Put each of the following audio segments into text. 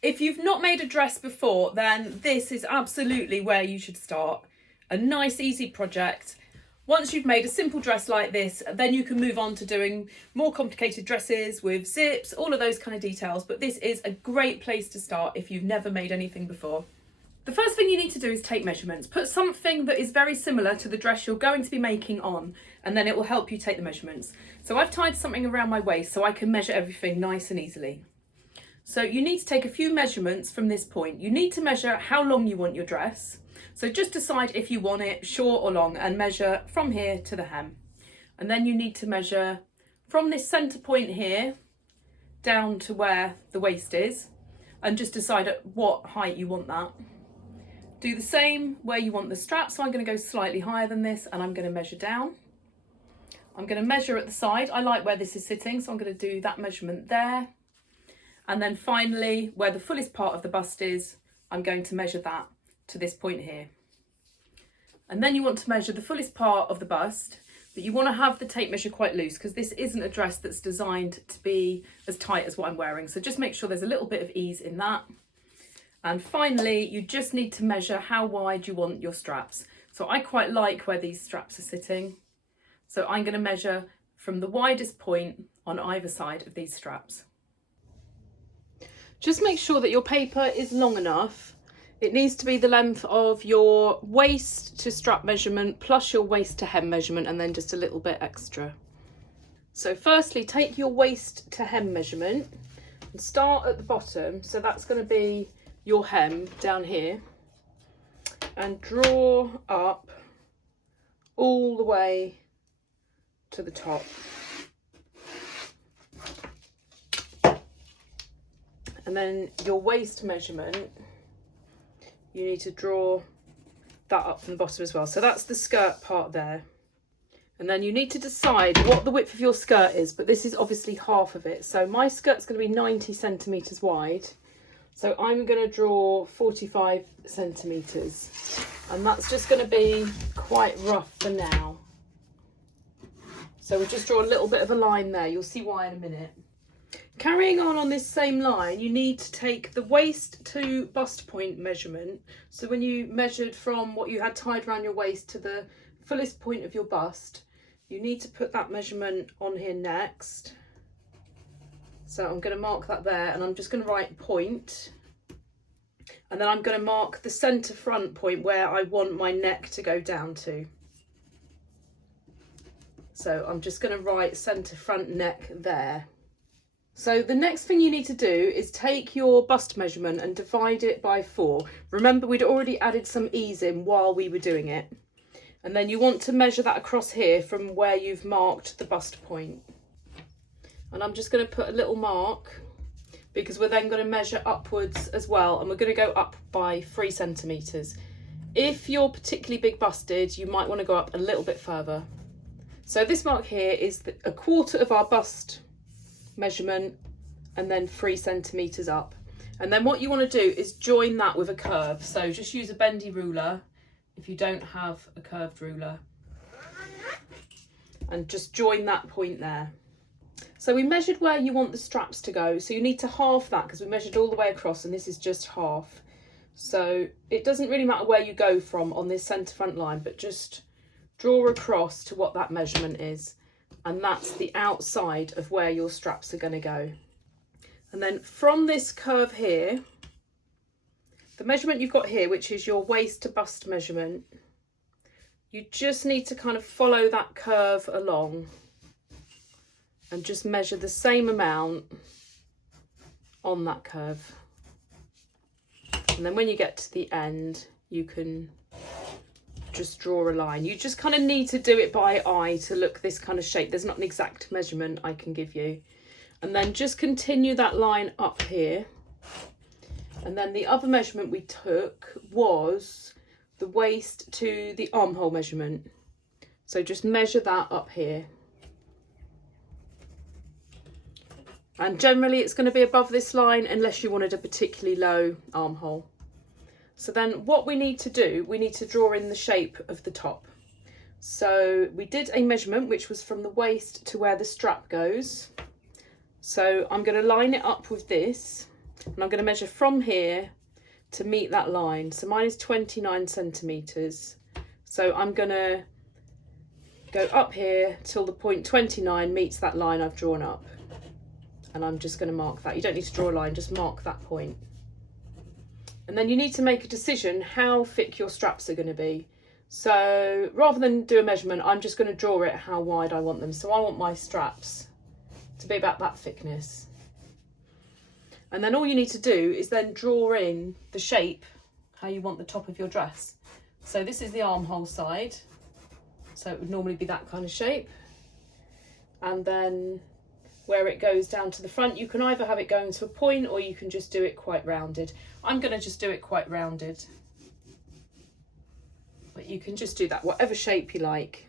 If you've not made a dress before, then this is absolutely where you should start. A nice, easy project. Once you've made a simple dress like this, then you can move on to doing more complicated dresses with zips, all of those kind of details. But this is a great place to start if you've never made anything before. The first thing you need to do is take measurements. Put something that is very similar to the dress you're going to be making on, and then it will help you take the measurements. So I've tied something around my waist so I can measure everything nice and easily. So you need to take a few measurements from this point. You need to measure how long you want your dress. So just decide if you want it short or long and measure from here to the hem. And then you need to measure from this centre point here down to where the waist is, and just decide at what height you want that. Do the same where you want the strap. So I'm going to go slightly higher than this and I'm going to measure down. I'm going to measure at the side. I like where this is sitting, so I'm going to do that measurement there. And then finally, where the fullest part of the bust is, I'm going to measure that to this point here. And then you want to measure the fullest part of the bust, but you want to have the tape measure quite loose because this isn't a dress that's designed to be as tight as what I'm wearing. So just make sure there's a little bit of ease in that. And finally, you just need to measure how wide you want your straps. So I quite like where these straps are sitting. So I'm going to measure from the widest point on either side of these straps. Just make sure that your paper is long enough. It needs to be the length of your waist to strap measurement plus your waist to hem measurement, and then just a little bit extra. So firstly, take your waist to hem measurement and start at the bottom. So that's going to be your hem down here, and draw up all the way to the top. And then your waist measurement, you need to draw that up from the bottom as well. So that's the skirt part there. And then you need to decide what the width of your skirt is, but this is obviously half of it. So my skirt's going to be 90 centimetres wide. So I'm going to draw 45 centimetres. And that's just going to be quite rough for now. So we'll just draw a little bit of a line there. You'll see why in a minute. Carrying on this same line, you need to take the waist to bust point measurement. So when you measured from what you had tied around your waist to the fullest point of your bust, you need to put that measurement on here next. So I'm going to mark that there, and I'm just going to write point. And then I'm going to mark the centre front point where I want my neck to go down to. So I'm just going to write centre front neck there. So the next thing you need to do is take your bust measurement and divide it by 4. Remember, we'd already added some ease in while we were doing it. And then you want to measure that across here from where you've marked the bust point. And I'm just going to put a little mark because we're then going to measure upwards as well. And we're going to go up by 3 centimetres. If you're particularly big busted, you might want to go up a little bit further. So this mark here is a quarter of our bust measurement, and then 3 centimetres up. And then what you want to do is join that with a curve. So just use a bendy ruler if you don't have a curved ruler, and just join that point there. So we measured where you want the straps to go, so you need to halve that because we measured all the way across and this is just half. So it doesn't really matter where you go from on this centre front line, but just draw across to what that measurement is. And that's the outside of where your straps are going to go. And then from this curve here, the measurement you've got here, which is your waist to bust measurement, you just need to kind of follow that curve along and just measure the same amount on that curve. And then when you get to the end, you can just draw a line. You just kind of need to do it by eye to look this kind of shape. There's not an exact measurement I can give you. And then just continue that line up here. And then the other measurement we took was the waist to the armhole measurement. So just measure that up here. And generally it's going to be above this line unless you wanted a particularly low armhole. So then what we need to do, we need to draw in the shape of the top. So we did a measurement which was from the waist to where the strap goes. So I'm going to line it up with this, and I'm going to measure from here to meet that line. So mine is 29 centimetres. So I'm going to go up here till the point 29 meets that line I've drawn up. And I'm just going to mark that. You don't need to draw a line, just mark that point. And then you need to make a decision how thick your straps are going to be. So rather than do a measurement, I'm just going to draw it how wide I want them. So I want my straps to be about that thickness. And then all you need to do is then draw in the shape, how you want the top of your dress. So this is the armhole side. So it would normally be that kind of shape. And then where it goes down to the front, you can either have it going to a point or you can just do it quite rounded. I'm going to just do it quite rounded. But you can just do that, whatever shape you like.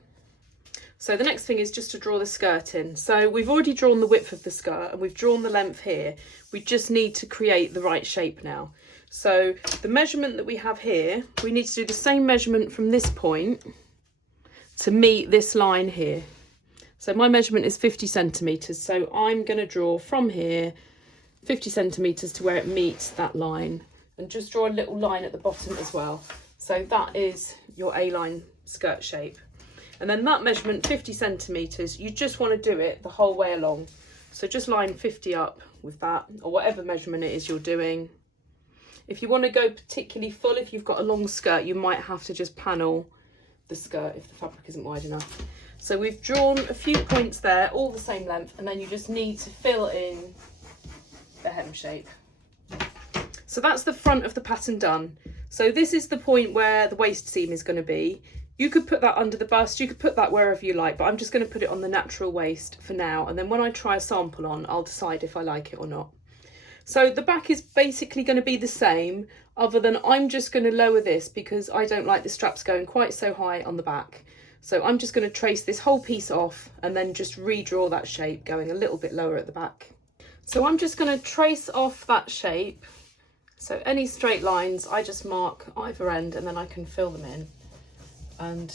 So the next thing is just to draw the skirt in. So we've already drawn the width of the skirt and we've drawn the length here. We just need to create the right shape now. So the measurement that we have here, we need to do the same measurement from this point to meet this line here. So my measurement is 50 centimetres. So I'm going to draw from here 50 centimetres to where it meets that line, and just draw a little line at the bottom as well. So that is your A-line skirt shape. And then that measurement, 50 centimetres, you just want to do it the whole way along. So just line 50 up with that, or whatever measurement it is you're doing. If you want to go particularly full, if you've got a long skirt, you might have to just panel the skirt if the fabric isn't wide enough. So we've drawn a few points there, all the same length, and then you just need to fill in the hem shape. So that's the front of the pattern done. So this is the point where the waist seam is going to be. You could put that under the bust, you could put that wherever you like, but I'm just going to put it on the natural waist for now. And then when I try a sample on, I'll decide if I like it or not. So the back is basically going to be the same, other than I'm just going to lower this because I don't like the straps going quite so high on the back. So I'm just going to trace this whole piece off and then just redraw that shape going a little bit lower at the back. So I'm just going to trace off that shape. So any straight lines, I just mark either end and then I can fill them in. And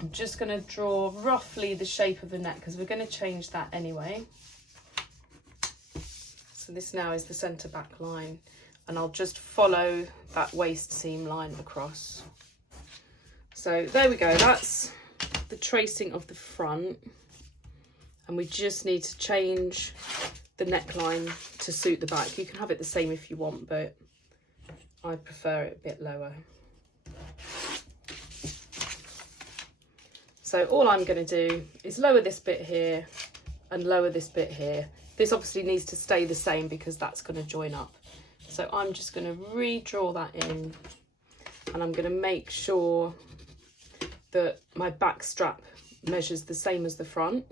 I'm just going to draw roughly the shape of the neck because we're going to change that anyway. So this now is the centre back line, and I'll just follow that waist seam line across. So there we go, that's the tracing of the front, and we just need to change the neckline to suit the back. You can have it the same if you want, but I prefer it a bit lower. So all I'm going to do is lower this bit here and lower this bit here. This obviously needs to stay the same because that's going to join up. So I'm just going to redraw that in, and I'm going to make sure that my back strap measures the same as the front.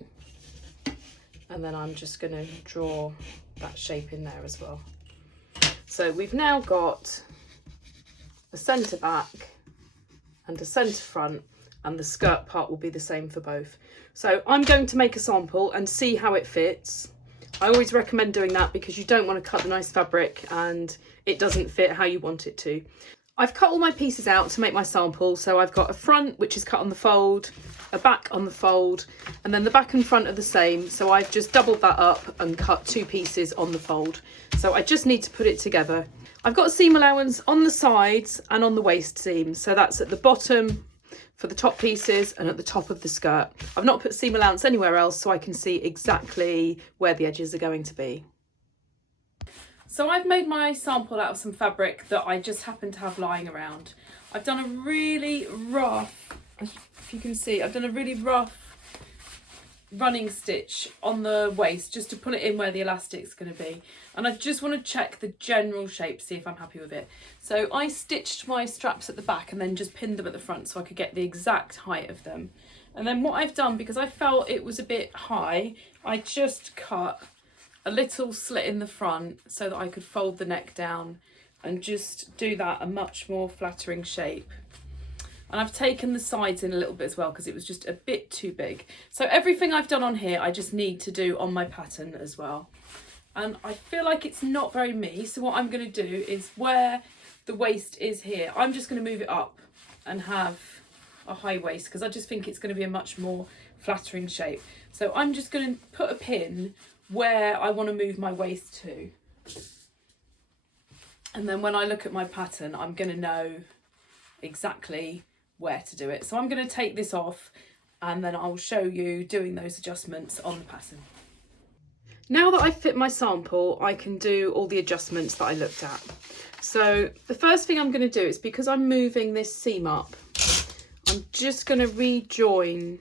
And then I'm just going to draw that shape in there as well. So we've now got a centre back and a centre front, and the skirt part will be the same for both. So I'm going to make a sample and see how it fits. I always recommend doing that because you don't want to cut the nice fabric and it doesn't fit how you want it to. I've cut all my pieces out to make my sample. So I've got a front which is cut on the fold, a back on the fold, and then the back and front are the same. So I've just doubled that up and cut two pieces on the fold. So I just need to put it together. I've got seam allowance on the sides and on the waist seam. So that's at the bottom for the top pieces and at the top of the skirt. I've not put seam allowance anywhere else so I can see exactly where the edges are going to be. So I've made my sample out of some fabric that I just happen to have lying around. I've done a really rough, if you can see, I've done a really rough running stitch on the waist just to put it in where the elastic's going to be, and I just want to check the general shape, see if I'm happy with it. So I stitched my straps at the back and then just pinned them at the front so I could get the exact height of them. And then what I've done, because I felt it was a bit high, I just cut a little slit in the front so that I could fold the neck down and just do that a much more flattering shape. And I've taken the sides in a little bit as well because it was just a bit too big. So everything I've done on here, I just need to do on my pattern as well. And I feel like it's not very me. So what I'm going to do is where the waist is here, I'm just going to move it up and have a high waist because I just think it's going to be a much more flattering shape. So I'm just going to put a pin where I want to move my waist to. And then when I look at my pattern, I'm going to know exactly where to do it. So I'm going to take this off and then I'll show you doing those adjustments on the pattern. Now that I've fit my sample, I can do all the adjustments that I looked at. So the first thing I'm going to do is, because I'm moving this seam up, I'm just going to rejoin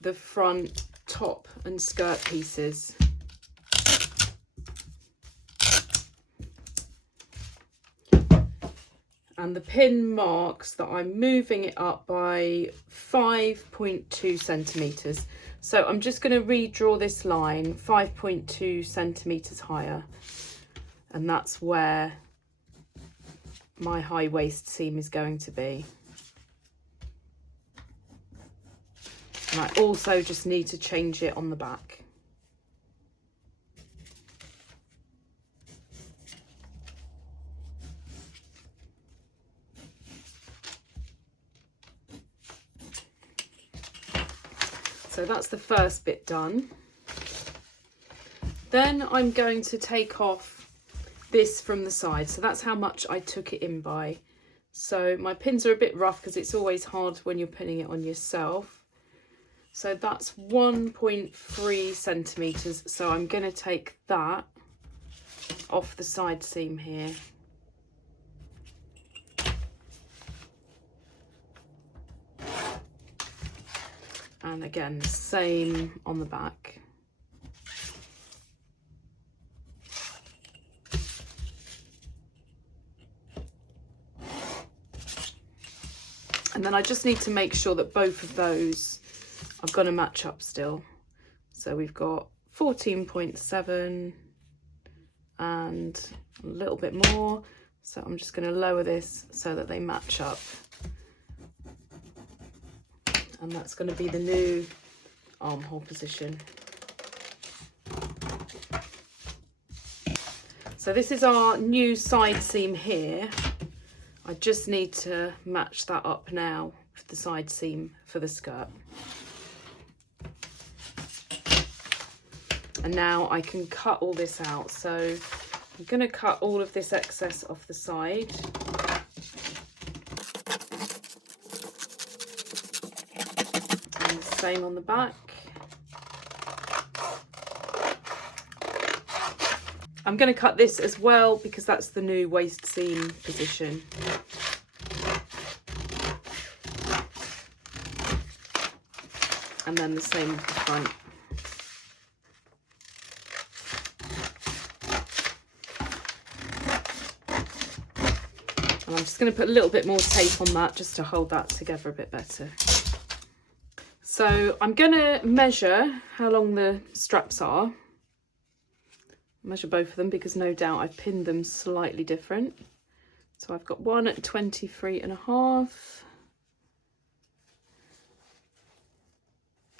the front top and skirt pieces. And the pin marks that I'm moving it up by 5.2 centimetres. So I'm just going to redraw this line 5.2 centimetres higher. And that's where my high waist seam is going to be. And I also just need to change it on the back. So that's the first bit done. Then I'm going to take off this from the side. So that's how much I took it in by. So my pins are a bit rough because it's always hard when you're pinning it on yourself. So that's 1.3 centimetres. So I'm going to take that off the side seam here. And again, same on the back. And then I just need to make sure that both of those are going to match up still. So we've got 14.7 and a little bit more. So I'm just going to lower this so that they match up. And that's going to be the new armhole position. So this is our new side seam here. I just need to match that up now with the side seam for the skirt. And now I can cut all this out. So I'm going to cut all of this excess off the side. And the same on the back. I'm going to cut this as well because that's the new waist seam position. And then the same with the front. And I'm just going to put a little bit more tape on that just to hold that together a bit better. So I'm going to measure how long the straps are. Measure both of them because no doubt I've pinned them slightly different. So I've got one at 23.5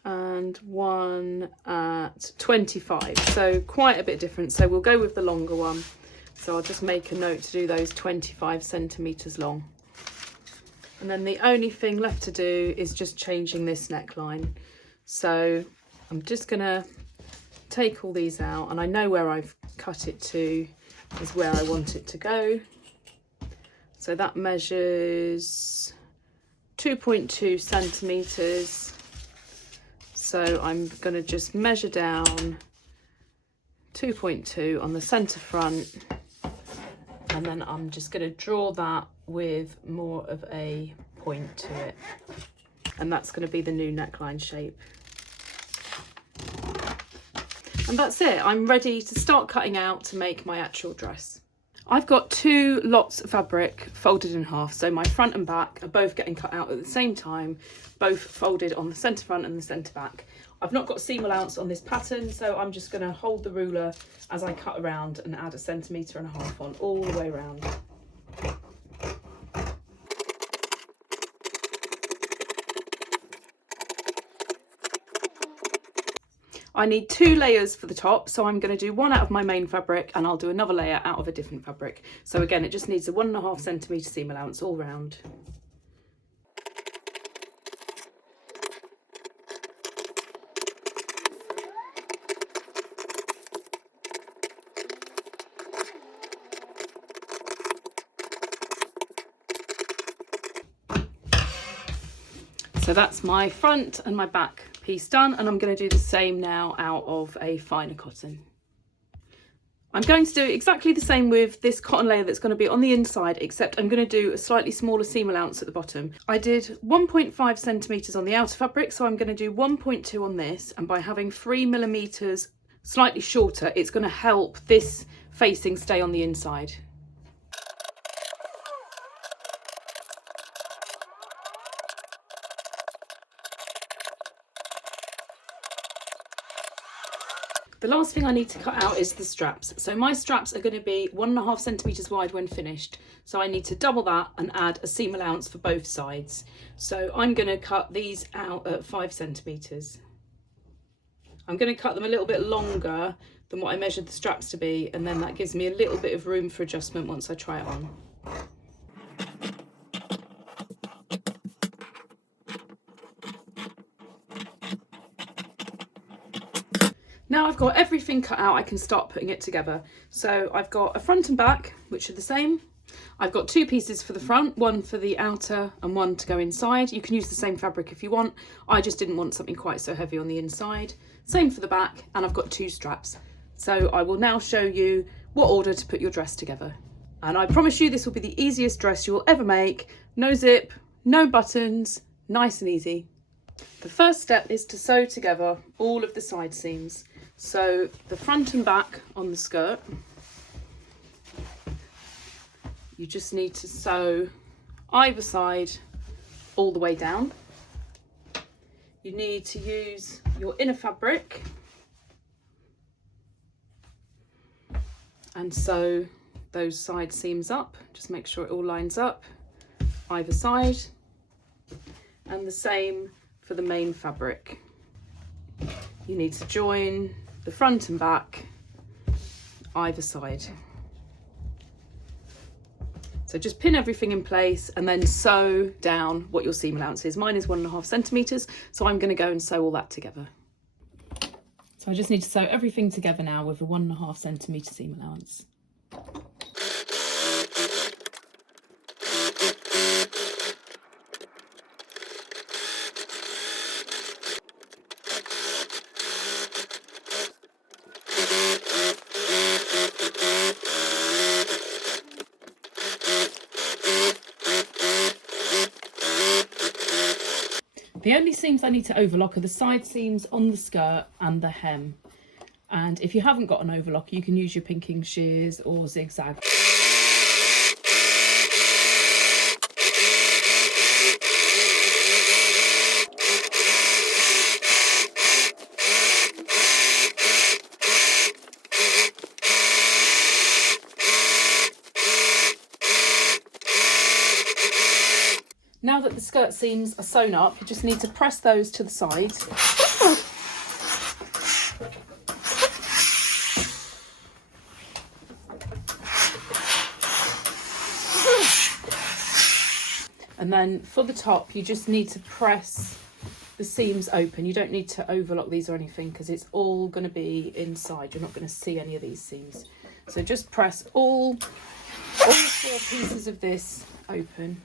and one at 25, so quite a bit different. So we'll go with the longer one. So I'll just make a note to do those 25 centimetres long. And then the only thing left to do is just changing this neckline. So I'm just gonna take all these out, and I know where I've cut it to is where I want it to go. So that measures 2.2 centimetres. So I'm going to just measure down 2.2 on the centre front, and then I'm just going to draw that with more of a point to it. And that's going to be the new neckline shape. And that's it. I'm ready to start cutting out to make my actual dress. I've got two lots of fabric folded in half, so my front and back are both getting cut out at the same time, both folded on the centre front and the centre back. I've not got seam allowance on this pattern, so I'm just going to hold the ruler as I cut around and add 1.5 centimetres on all the way around. I need 2 layers for the top, so I'm going to do one out of my main fabric and I'll do another layer out of a different fabric. So again, it just needs a 1.5 centimetre seam allowance all round. So that's my front and my back piece done, and I'm going to do the same now out of a finer cotton. I'm going to do exactly the same with this cotton layer that's going to be on the inside, except I'm going to do a slightly smaller seam allowance at the bottom. I did 1.5 centimetres on the outer fabric, so I'm going to do 1.2 on this, and by having 3 millimetres slightly shorter, it's going to help this facing stay on the inside. The last thing I need to cut out is the straps. So my straps are going to be 1.5 centimetres wide when finished. So I need to double that and add a seam allowance for both sides. So I'm going to cut these out at 5 centimetres. I'm going to cut them a little bit longer than what I measured the straps to be, and then that gives me a little bit of room for adjustment once I try it on. Now I've got everything cut out, I can start putting it together. So I've got a front and back, which are the same. I've got 2 pieces for the front, one for the outer and one to go inside. You can use the same fabric if you want. I just didn't want something quite so heavy on the inside. Same for the back, and I've got 2 straps. So I will now show you what order to put your dress together. And I promise you this will be the easiest dress you will ever make. No zip, no buttons, nice and easy. The first step is to sew together all of the side seams. So the front and back on the skirt, you just need to sew either side all the way down. You need to use your inner fabric and sew those side seams up. Just make sure it all lines up either side, and the same for the main fabric. You need to join the front and back either side. So just pin everything in place and then sew down what your seam allowance is. Mine is 1.5 centimetres, so I'm going to go and sew all that together. So I just need to sew everything together now with a 1.5 centimetre seam allowance. The only seams I need to overlock are the side seams on the skirt and the hem. And if you haven't got an overlock, you can use your pinking shears or zigzag. Now that the skirt seams are sewn up, you just need to press those to the side. And then for the top, you just need to press the seams open. You don't need to overlock these or anything because it's all going to be inside. You're not going to see any of these seams. So just press all 4 pieces of this open.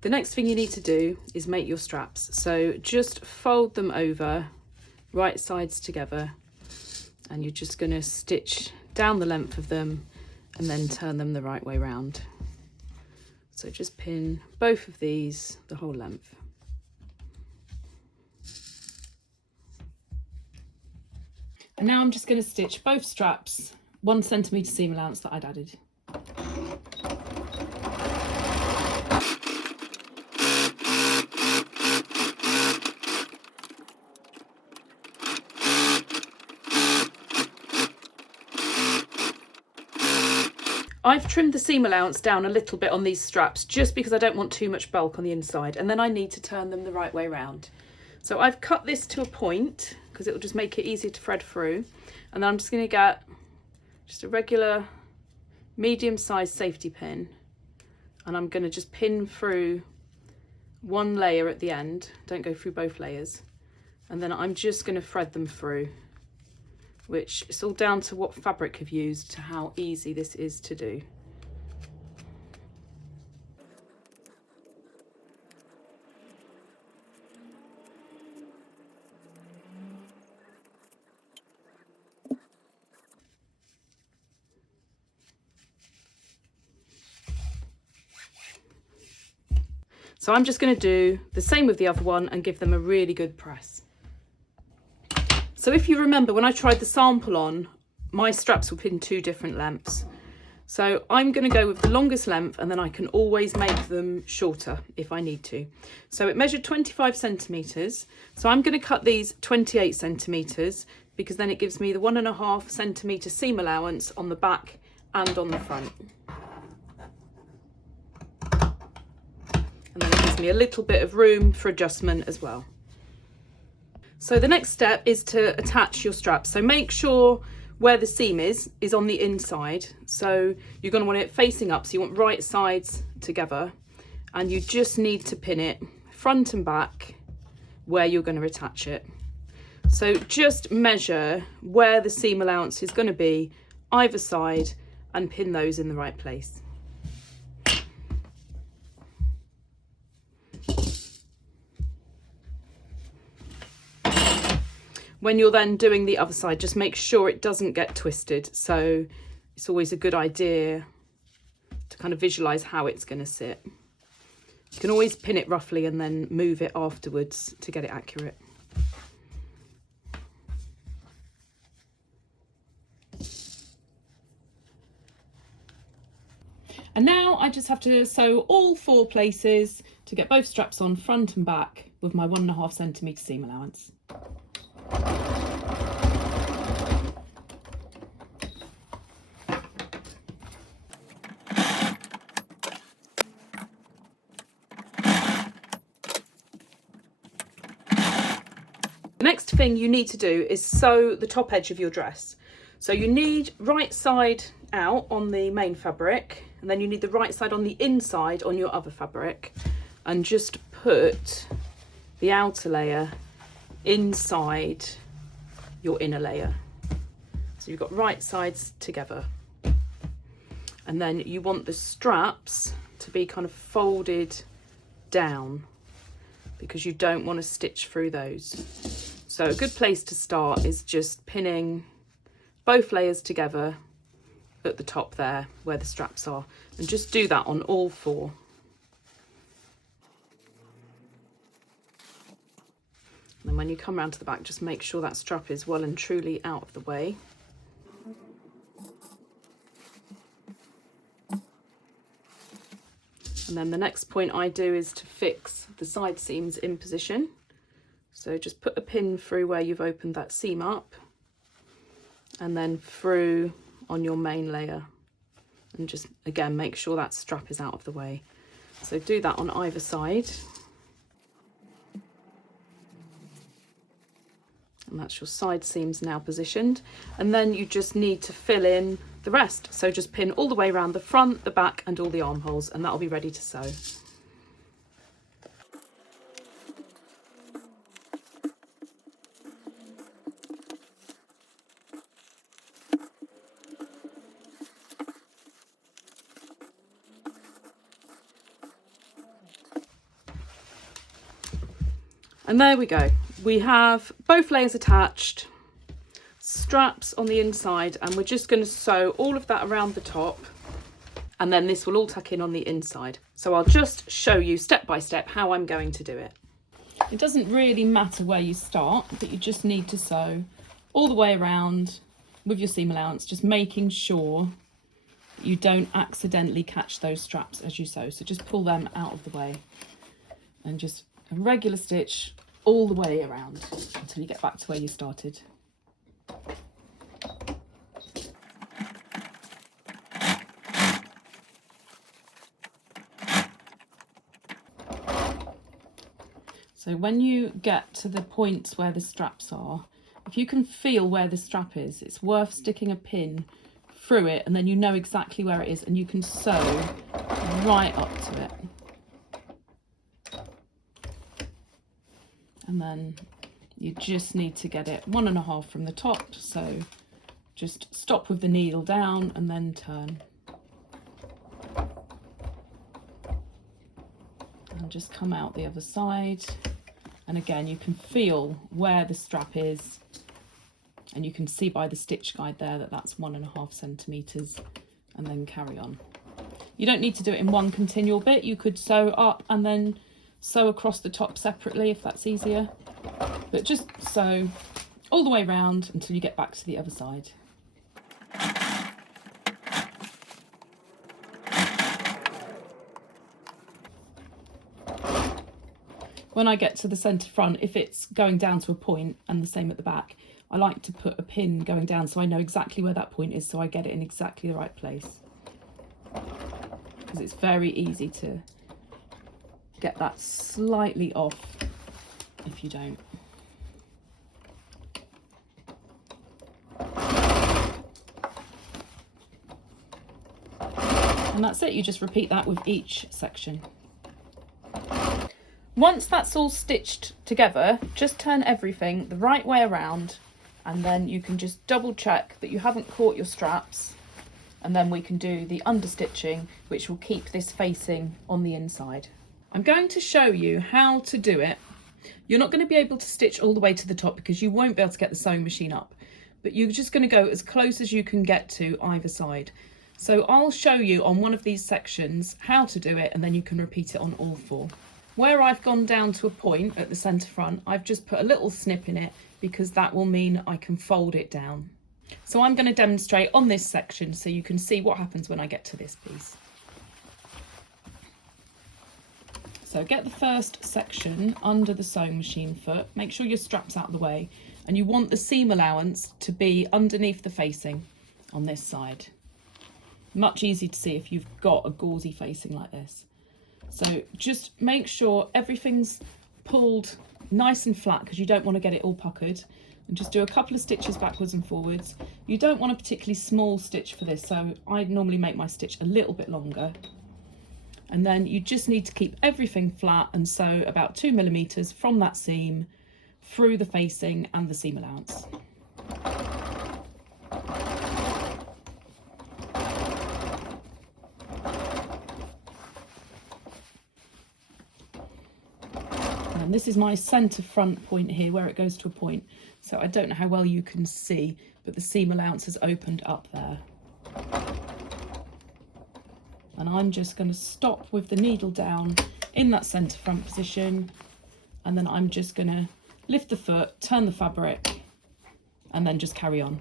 The next thing you need to do is make your straps. So just fold them over, right sides together, and you're just going to stitch down the length of them and then turn them the right way round. So just pin both of these the whole length. And now I'm just going to stitch both straps 1 centimetre seam allowance that I'd added. I've trimmed the seam allowance down a little bit on these straps just because I don't want too much bulk on the inside, and then I need to turn them the right way round. So I've cut this to a point because it will just make it easier to thread through, and then I'm just going to get just a regular medium-sized safety pin, and I'm going to just pin through one layer at the end, don't go through both layers, and then I'm just going to thread them through, which it's all down to what fabric you've used to how easy this is to do. So I'm just going to do the same with the other one and give them a really good press. So if you remember, when I tried the sample on, my straps were pinned 2 different lengths. So I'm going to go with the longest length, and then I can always make them shorter if I need to. So it measured 25 centimetres. So I'm going to cut these 28 centimetres because then it gives me the 1.5 centimetre seam allowance on the back and on the front. And then it gives me a little bit of room for adjustment as well. So the next step is to attach your straps. So make sure where the seam is on the inside. So you're going to want it facing up. So you want right sides together, and you just need to pin it front and back where you're going to attach it. So just measure where the seam allowance is going to be either side and pin those in the right place. When you're then doing the other side, just make sure it doesn't get twisted. So it's always a good idea to kind of visualize how it's going to sit. You can always pin it roughly and then move it afterwards to get it accurate. And now I just have to sew all 4 places to get both straps on front and back with my 1.5 centimetre seam allowance. The next thing you need to do is sew the top edge of your dress. So you need right side out on the main fabric, and then you need the right side on the inside on your other fabric, and just put the outer layer inside your inner layer. So you've got right sides together, and then you want the straps to be kind of folded down because you don't want to stitch through those. So a good place to start is just pinning both layers together at the top there where the straps are, and just do that on all 4. And then when you come around to the back, just make sure that strap is well and truly out of the way. And then the next point I do is to fix the side seams in position. So just put a pin through where you've opened that seam up, and then through on your main layer, and just again make sure that strap is out of the way. So do that on either side, and that's your side seams now positioned. And then you just need to fill in the rest, so just pin all the way around the front, the back and all the armholes, and that'll be ready to sew. And there we go. We have both layers attached, straps on the inside, and we're just going to sew all of that around the top, and then this will all tuck in on the inside. So I'll just show you step by step how I'm going to do it. It doesn't really matter where you start, but you just need to sew all the way around with your seam allowance, just making sure you don't accidentally catch those straps as you sew. So just pull them out of the way and just a regular stitch all the way around until you get back to where you started. So when you get to the points where the straps are, if you can feel where the strap is, it's worth sticking a pin through it, and then you know exactly where it is and you can sew right up to it. and then you just need to get it 1.5 from the top. So just stop with the needle down and then turn. And just come out the other side. And again, you can feel where the strap is, and you can see by the stitch guide there that that's 1.5 centimetres, and then carry on. You don't need to do it in one continual bit. You could sew up and then sew across the top separately if that's easier, but just sew all the way around until you get back to the other side. When I get to the centre front, if it's going down to a point, and the same at the back, I like to put a pin going down so I know exactly where that point is, so I get it in exactly the right place. Because it's very easy to get that slightly off if you don't. And that's it, you just repeat that with each section. Once that's all stitched together, just turn everything the right way around, and then you can just double check that you haven't caught your straps, and then we can do the understitching, which will keep this facing on the inside. I'm going to show you how to do it. You're not going to be able to stitch all the way to the top because you won't be able to get the sewing machine up, but you're just going to go as close as you can get to either side. So I'll show you on one of these sections how to do it, and then you can repeat it on all 4. Where I've gone down to a point at the centre front, I've just put a little snip in it because that will mean I can fold it down. So I'm going to demonstrate on this section so you can see what happens when I get to this piece. So get the first section under the sewing machine foot, make sure your strap's out of the way, and you want the seam allowance to be underneath the facing on this side. Much easier to see if you've got a gauzy facing like this. So just make sure everything's pulled nice and flat because you don't want to get it all puckered, and just do a couple of stitches backwards and forwards. You don't want a particularly small stitch for this, so I normally make my stitch a little bit longer. And then you just need to keep everything flat and sew about 2 millimeters from that seam through the facing and the seam allowance. And this is my centre front point here where it goes to a point. So I don't know how well you can see, but the seam allowance has opened up there. And I'm just going to stop with the needle down in that centre front position. And then I'm just going to lift the foot, turn the fabric, and then just carry on.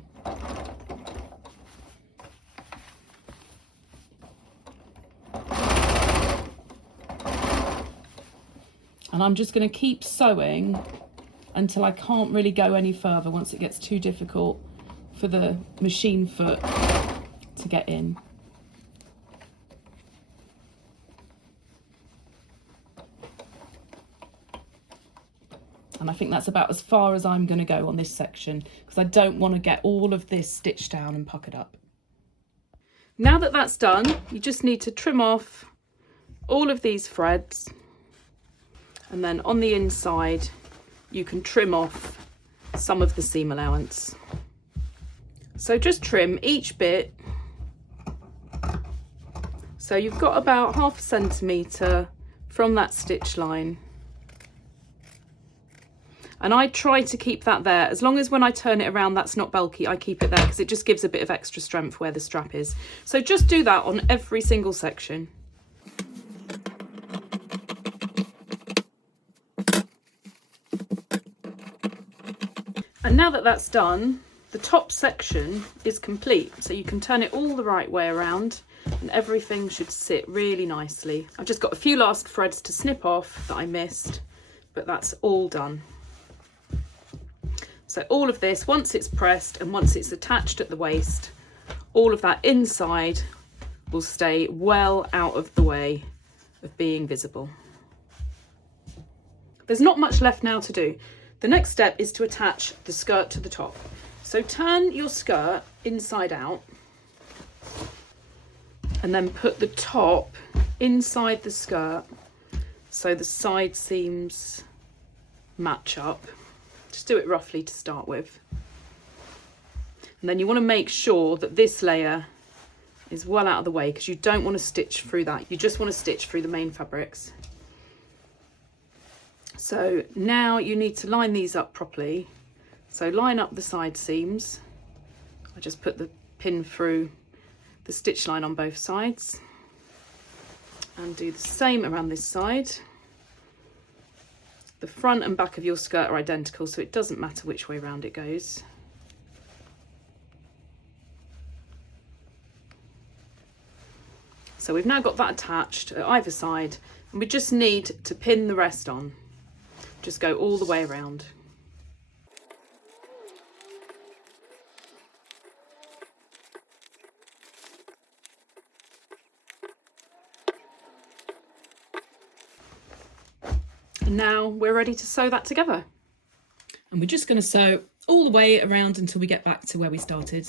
And I'm just going to keep sewing until I can't really go any further once it gets too difficult for the machine foot to get in. And I think that's about as far as I'm going to go on this section because I don't want to get all of this stitched down and puckered up. Now that that's done, you just need to trim off all of these threads. And then on the inside, you can trim off some of the seam allowance. So just trim each bit. So you've got about 0.5 centimetre from that stitch line. And I try to keep that there. As long as when I turn it around, that's not bulky, I keep it there because it just gives a bit of extra strength where the strap is. So just do that on every single section. And now that that's done, the top section is complete. So you can turn it all the right way around and everything should sit really nicely. I've just got a few last threads to snip off that I missed, but that's all done. So all of this, once it's pressed and once it's attached at the waist, all of that inside will stay well out of the way of being visible. There's not much left now to do. The next step is to attach the skirt to the top. So turn your skirt inside out and then put the top inside the skirt so the side seams match up. Just do it roughly to start with. And then you want to make sure that this layer is well out of the way, because you don't want to stitch through that. You just want to stitch through the main fabrics. So now you need to line these up properly. So line up the side seams. I just put the pin through the stitch line on both sides, and do the same around this side. The front and back of your skirt are identical, so it doesn't matter which way round it goes. So we've now got that attached at either side, and we just need to pin the rest on. Just go all the way around. And now we're ready to sew that together. And we're just going to sew all the way around until we get back to where we started.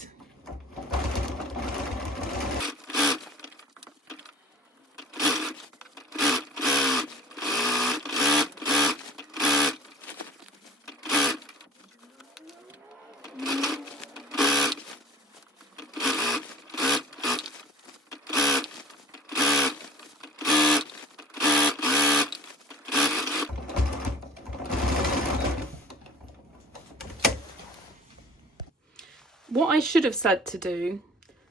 What I should have said to do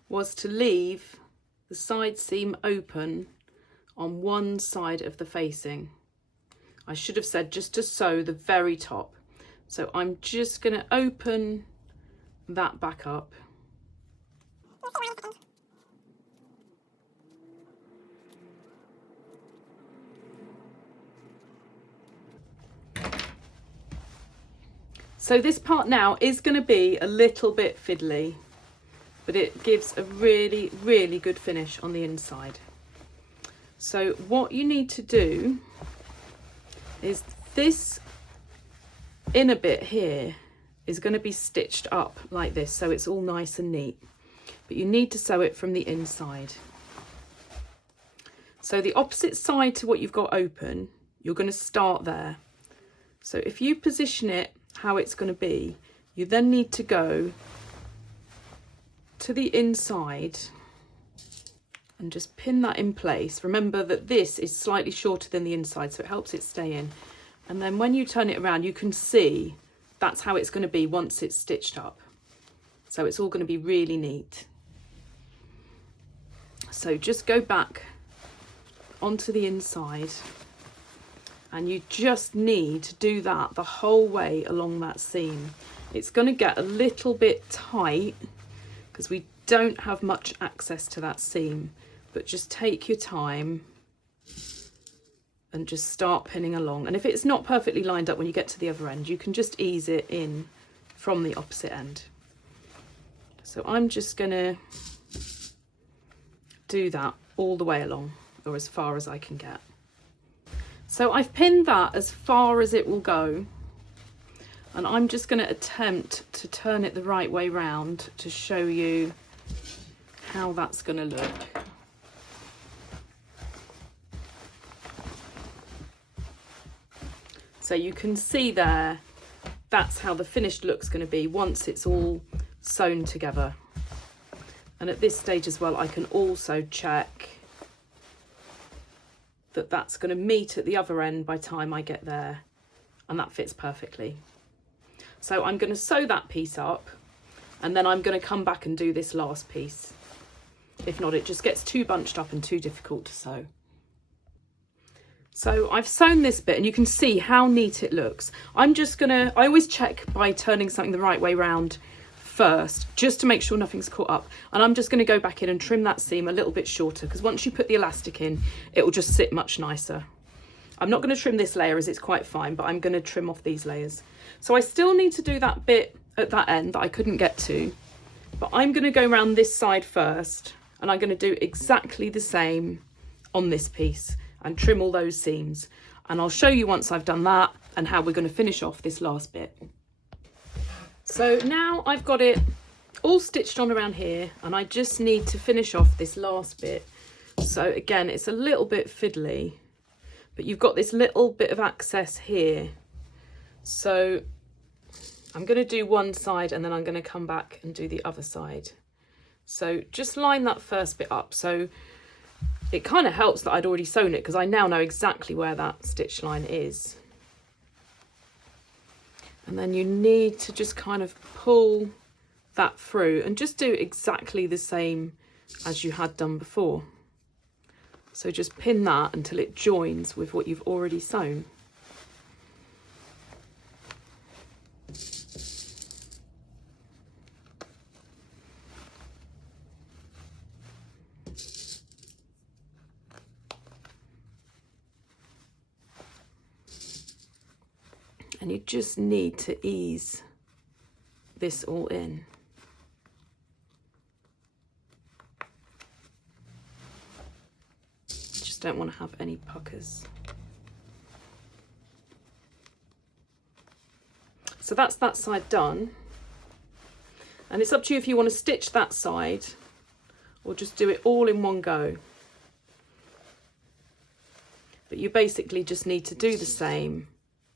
was to leave the side seam open on one side of the facing. I should have said just to sew the very top. So I'm just going to open that back up. So this part now is going to be a little bit fiddly, but it gives a really, really good finish on the inside. So what you need to do is this inner bit here is going to be stitched up like this, so it's all nice and neat, but you need to sew it from the inside. So the opposite side to what you've got open, you're going to start there. So if you position it how it's going to be, you then need to go to the inside and just pin that in place. Remember that this is slightly shorter than the inside, so it helps it stay in. And then when you turn it around, you can see that's how it's going to be once it's stitched up. So it's all going to be really neat. So just go back onto the inside, and you just need to do that the whole way along that seam. It's going to get a little bit tight because we don't have much access to that seam, but just take your time and just start pinning along. And if it's not perfectly lined up when you get to the other end, you can just ease it in from the opposite end. So I'm just going to do that all the way along, or as far as I can get. So I've pinned that as far as it will go, and I'm just going to attempt to turn it the right way round to show you how that's going to look. So you can see there, that's how the finished look's going to be once it's all sewn together. And at this stage as well, I can also check that that's going to meet at the other end by the time I get there, and that fits perfectly. So I'm going to sew that piece up, and then I'm going to come back and do this last piece. If not, it just gets too bunched up and too difficult to sew. So I've sewn this bit, and you can see how neat it looks. I always check by turning something the right way round first, just to make sure nothing's caught up, and I'm just going to go back in and trim that seam a little bit shorter, because once you put the elastic in, it will just sit much nicer. I'm not going to trim this layer as it's quite fine, but I'm going to trim off these layers. So I still need to do that bit at that end that I couldn't get to, but I'm going to go around this side first, and I'm going to do exactly the same on this piece and trim all those seams, and I'll show you once I've done that and how we're going to finish off this last bit. So now I've got it all stitched on around here, and I just need to finish off this last bit. So again, it's a little bit fiddly, but you've got this little bit of access here. So I'm going to do one side and then I'm going to come back and do the other side. So just line that first bit up. So it kind of helps that I'd already sewn it, because I now know exactly where that stitch line is. And then you need to just kind of pull that through and just do exactly the same as you had done before. So just pin that until it joins with what you've already sewn. And you just need to ease this all in. Just don't want to have any puckers. So that's that side done. And it's up to you if you want to stitch that side or just do it all in one go. But you basically just need to do the same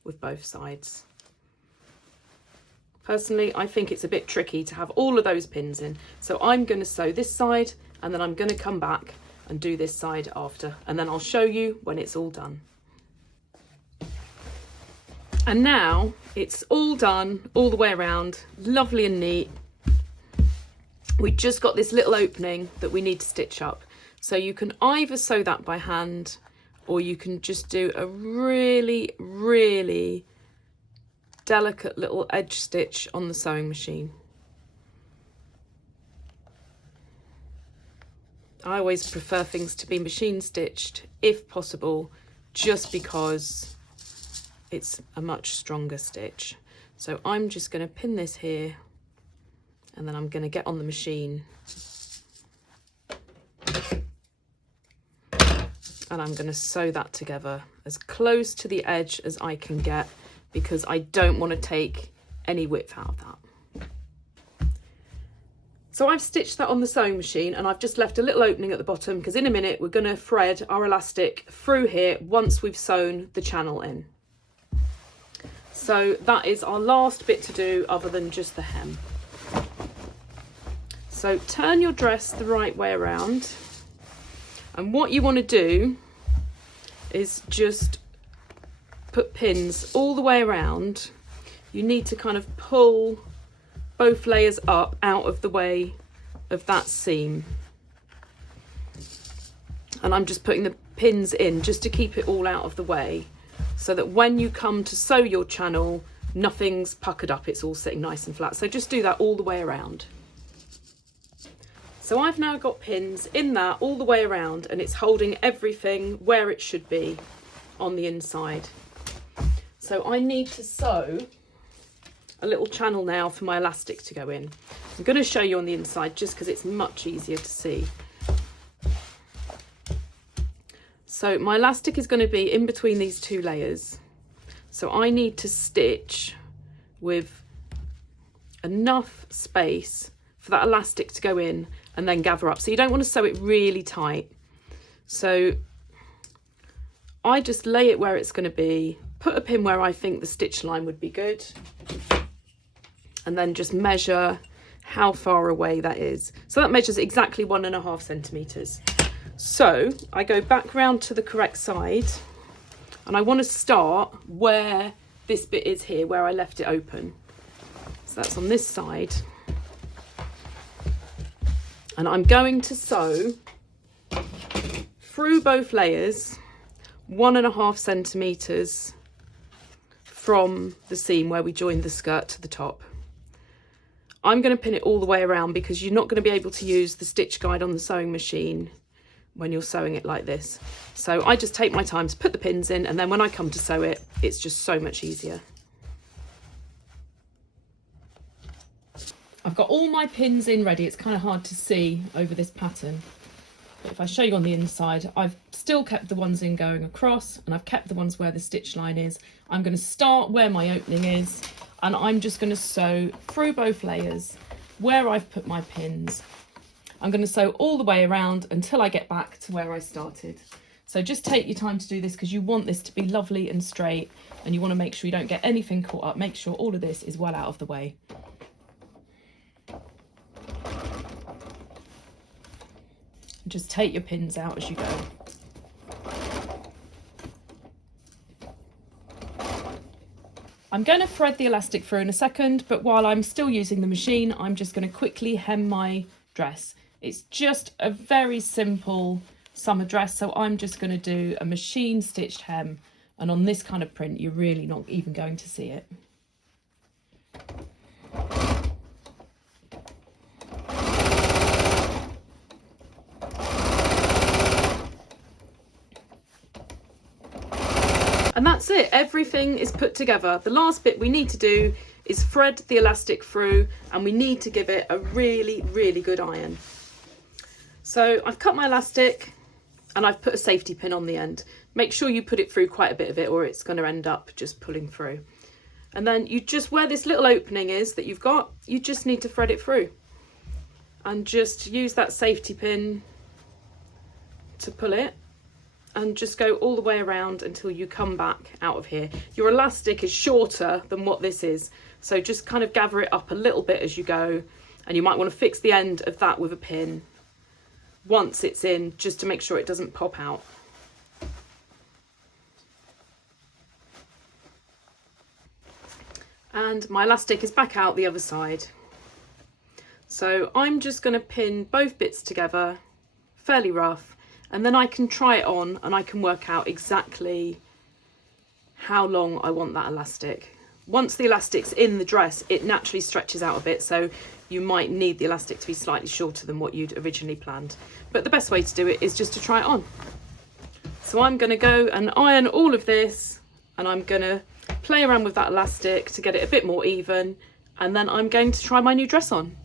with both sides. Personally, I think it's a bit tricky to have all of those pins in. So I'm going to sew this side and then I'm going to come back and do this side after. And then I'll show you when it's all done. And now it's all done all the way around, lovely and neat. We just got this little opening that we need to stitch up. So you can either sew that by hand, or you can just do a really, really delicate little edge stitch on the sewing machine. I always prefer things to be machine stitched if possible, just because it's a much stronger stitch. So I'm just going to pin this here and then I'm going to get on the machine and I'm going to sew that together as close to the edge as I can get, because I don't want to take any width out of that. So I've stitched that on the sewing machine and I've just left a little opening at the bottom, because in a minute we're going to thread our elastic through here once we've sewn the channel in. So that is our last bit to do other than just the hem. So turn your dress the right way around. And what you want to do is just put pins all the way around. You need to kind of pull both layers up out of the way of that seam. And I'm just putting the pins in just to keep it all out of the way, so that when you come to sew your channel, nothing's puckered up, it's all sitting nice and flat. So just do that all the way around. So I've now got pins in that all the way around, and it's holding everything where it should be on the inside. So I need to sew a little channel now for my elastic to go in. I'm going to show you on the inside just because it's much easier to see. So my elastic is going to be in between these two layers. So I need to stitch with enough space for that elastic to go in and then gather up. So you don't want to sew it really tight. So I just lay it where it's going to be, put a pin where I think the stitch line would be good, and then just measure how far away that is. So that measures exactly 1.5 centimetres. So I go back round to the correct side, and I want to start where this bit is here, where I left it open. So that's on this side. And I'm going to sew through both layers 1.5 centimetres from the seam where we joined the skirt to the top. I'm going to pin it all the way around, because you're not going to be able to use the stitch guide on the sewing machine when you're sewing it like this. So I just take my time to put the pins in, and then when I come to sew it, it's just so much easier. I've got all my pins in ready. It's kind of hard to see over this pattern, but if I show you on the inside, I've still kept the ones in going across, and I've kept the ones where the stitch line is. I'm going to start where my opening is, and I'm just going to sew through both layers where I've put my pins. I'm going to sew all the way around until I get back to where I started. So just take your time to do this because you want this to be lovely and straight, and you want to make sure you don't get anything caught up. Make sure all of this is well out of the way. Just take your pins out as you go. I'm going to thread the elastic through in a second, but while I'm still using the machine, I'm just going to quickly hem my dress. It's just a very simple summer dress, so I'm just going to do a machine stitched hem, and on this kind of print you're really not even going to see it. And that's it, everything is put together. The last bit we need to do is thread the elastic through, and we need to give it a really, really good iron. So I've cut my elastic and I've put a safety pin on the end. Make sure you put it through quite a bit of it or it's going to end up just pulling through. And then you just, where this little opening is that you've got, you just need to thread it through. And just use that safety pin to pull it. And just go all the way around until you come back out of here. Your elastic is shorter than what this is, so just kind of gather it up a little bit as you go, and you might want to fix the end of that with a pin once it's in, just to make sure it doesn't pop out. And my elastic is back out the other side. So I'm just going to pin both bits together, fairly rough, and then I can try it on and I can work out exactly how long I want that elastic. Once the elastic's in the dress, it naturally stretches out a bit, so you might need the elastic to be slightly shorter than what you'd originally planned. But the best way to do it is just to try it on. So I'm going to go and iron all of this, and I'm going to play around with that elastic to get it a bit more even, and then I'm going to try my new dress on.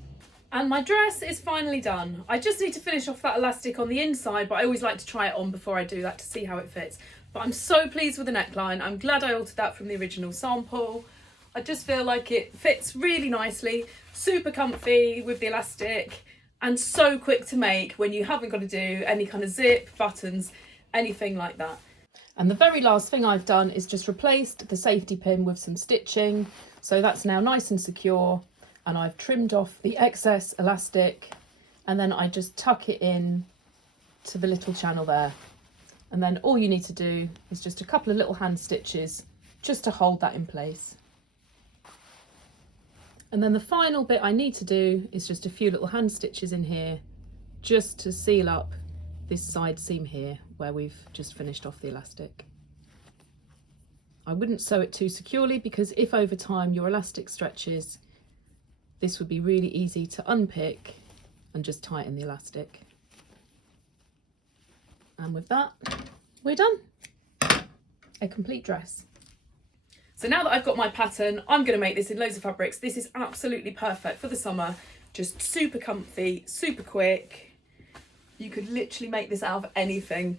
And my dress is finally done. I just need to finish off that elastic on the inside, but I always like to try it on before I do that to see how it fits. But I'm so pleased with the neckline. I'm glad I altered that from the original sample. I just feel like it fits really nicely, super comfy with the elastic, and so quick to make when you haven't got to do any kind of zip, buttons, anything like that. And the very last thing I've done is just replaced the safety pin with some stitching. So that's now nice and secure. And I've trimmed off the excess elastic, and then I just tuck it in to the little channel there. And then all you need to do is just a couple of little hand stitches just to hold that in place. And then the final bit I need to do is just a few little hand stitches in here just to seal up this side seam here where we've just finished off the elastic. I wouldn't sew it too securely because if over time your elastic stretches, this would be really easy to unpick and just tighten the elastic. And with that, we're done. A complete dress. So now that I've got my pattern, I'm going to make this in loads of fabrics. This is absolutely perfect for the summer. Just super comfy, super quick. You could literally make this out of anything.